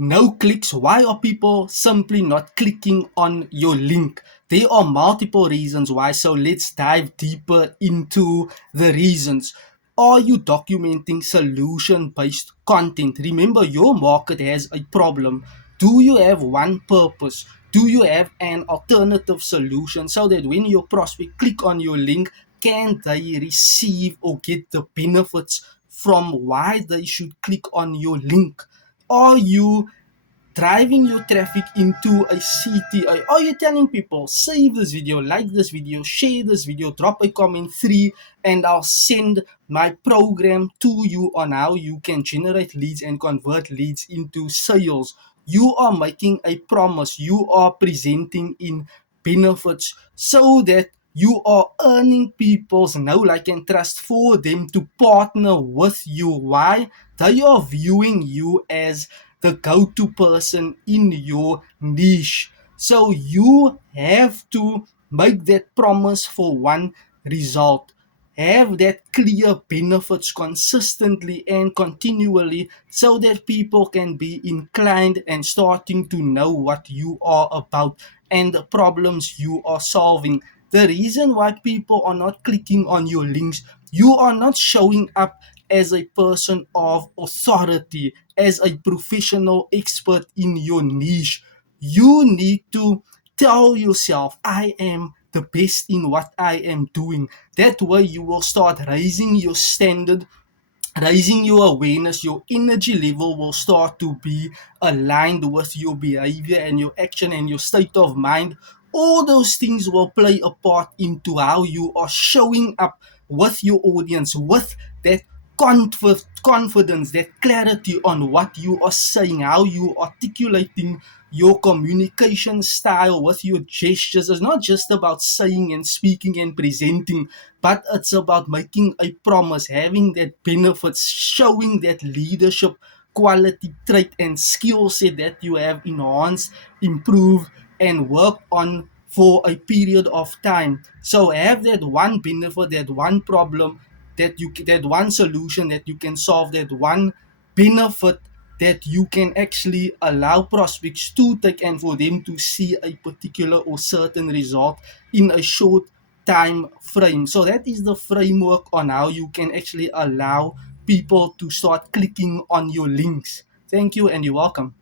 no clicks. Why are people simply not clicking on your link? There are multiple reasons why, so let's dive deeper into the reasons. Are you documenting solution based content? Remember, your market has a problem. Do you have one purpose? Do you have an alternative solution so that when your prospect click on your link, can they receive or get the benefits from why they should click on your link? Are you driving your traffic into a CTA? Are you telling people, save this video, like this video, share this video, drop a comment 3, and I'll send my program to you on how you can generate leads and convert leads into sales? You are making a promise, you are presenting in benefits so that you are earning people's know, like, and trust for them to partner with you. Why? They are viewing you as the go-to person in your niche. So you have to make that promise for one result. Have that clear benefits consistently and continually so that people can be inclined and starting to know what you are about and the problems you are solving. The reason why people are not clicking on your links, you are not showing up as a person of authority, as a professional expert in your niche. You need to tell yourself, I am the best in what I am doing. That way, you will start raising your standard, raising your awareness. Your energy level will start to be aligned with your behavior and your action and your state of mind. All those things will play a part into how you are showing up with your audience, with that confidence, that clarity on what you are saying, how you articulating your communication style with your gestures. It's not just about saying and speaking and presenting, but it's about making a promise, having that benefits, showing that leadership quality trait and skill set that you have enhanced, improved, and worked on for a period of time. So have that one benefit, that one problem, that one solution that you can solve, that one benefit that you can actually allow prospects to take and for them to see a particular or certain result in a short time frame. So that is the framework on how you can actually allow people to start clicking on your links. Thank you and you're welcome.